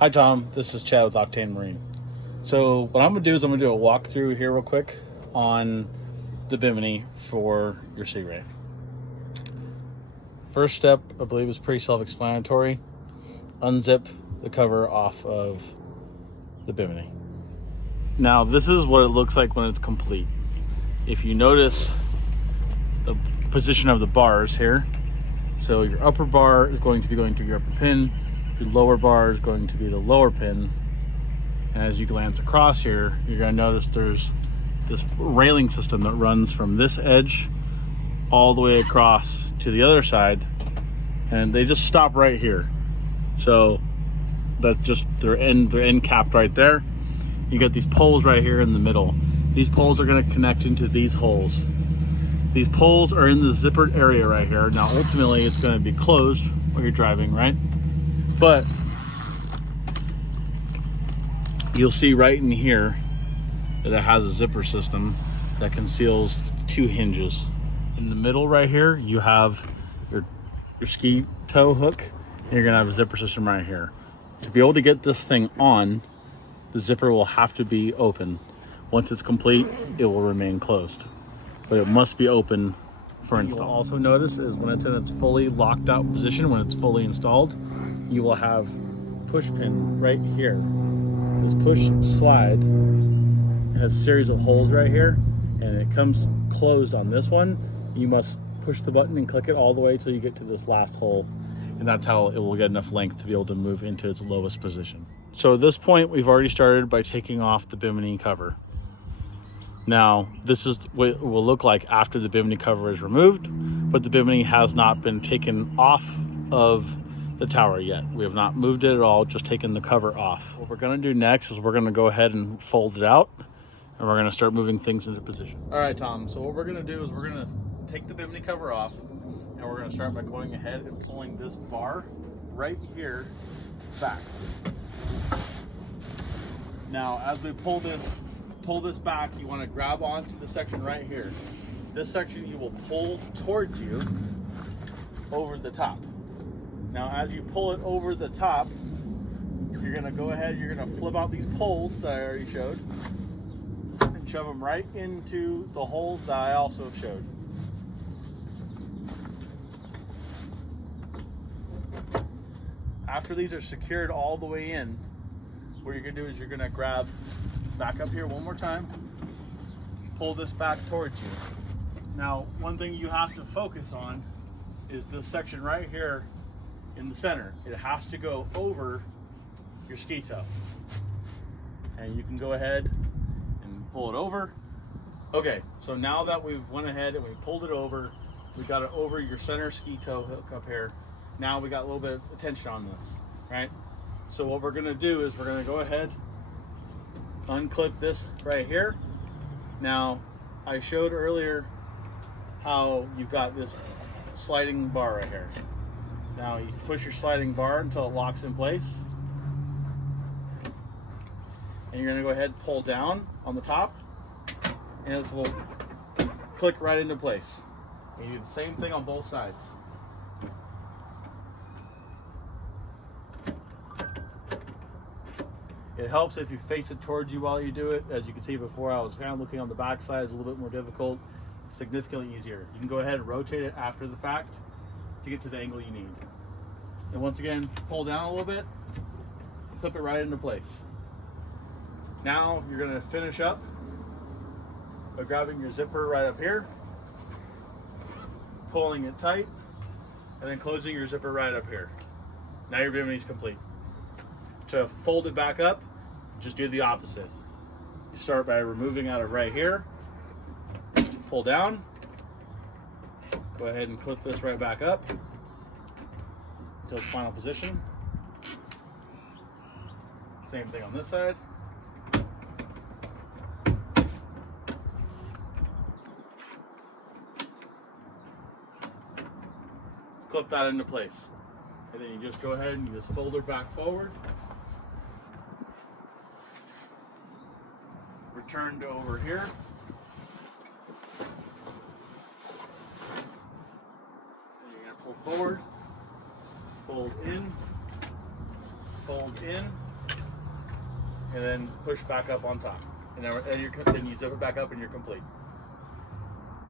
Hi Tom, this is Chad with Octane Marine. So what I'm going to do is I'm going to do a walkthrough here real quick on the Bimini for your Sea Ray. First step, I believe, is pretty self-explanatory. Unzip the cover off of the Bimini. Now this is what it looks like when it's complete. If you notice the position of the bars here, so your upper bar is going to be going to your upper pin, your lower bar is going to be the lower pin, and as you glance across here, you're going to notice there's this railing system that runs from this edge all the way across to the other side, and they just stop right here. So that's just their end capped right there. You got these poles right here in the middle. These poles are going to connect into these holes. These poles are in the zippered area right here. Now ultimately it's going to be closed while you're driving, right? But you'll see right in here that it has a zipper system that conceals two hinges. In the middle right here, you have your ski tow hook, and you're gonna have a zipper system right here. To be able to get this thing on, the zipper will have to be open. Once it's complete, it will remain closed, but it must be open for install. You'll also notice is when it's in its fully locked out position, when it's fully installed, you will have push pin right here. This push slide has a series of holes right here, and it comes closed on this one. You must push the button and click it all the way till you get to this last hole, and that's how it will get enough length to be able to move into its lowest position. So at this point, we've already started by taking off the Bimini cover. Now, this is what it will look like after the Bimini cover is removed, but the Bimini has not been taken off of the tower yet. We have not moved it at all, just taken the cover off. What we're gonna do next is we're gonna go ahead and fold it out, and we're gonna start moving things into position. All right, Tom, so what we're gonna do is we're gonna take the Bimini cover off, and we're gonna start by going ahead and pulling this bar right here back. Now, as we pull this back, you want to grab onto the section right here. This section you will pull towards you over the top. Now, as you pull it over the top, you're going to go ahead, you're going to flip out these poles that I already showed and shove them right into the holes that I also showed. After these are secured all the way in, what you're going to do is you're going to grab back up here one more time, pull this back towards you. Now, one thing you have to focus on is this section right here in the center. It has to go over your ski toe. And you can go ahead and pull it over. Okay, so now that we've went ahead and we pulled it over, we got it over your center ski toe hook up here. Now we got a little bit of attention on this, right? So what we're gonna do is we're gonna go ahead, unclip this right here. Now, I showed earlier how you've got this sliding bar right here. Now you push your sliding bar until it locks in place. And you're gonna go ahead and pull down on the top, and it will click right into place. And you do the same thing on both sides. It helps if you face it towards you while you do it. As you can see before, I was kind of looking on the back side. It's a little bit more difficult, significantly easier. You can go ahead and rotate it after the fact to get to the angle you need. And once again, pull down a little bit, clip it right into place. Now you're gonna finish up by grabbing your zipper right up here, pulling it tight, and then closing your zipper right up here. Now your Bimini's complete. To fold it back up, just do the opposite. You start by removing out of right here, pull down, go ahead and clip this right back up until its final position. Same thing on this side. Clip that into place. And then you just go ahead and you just fold it back forward. Return to over here. And you're going to pull forward, fold in, and then push back up on top. And then you zip it back up and you're complete.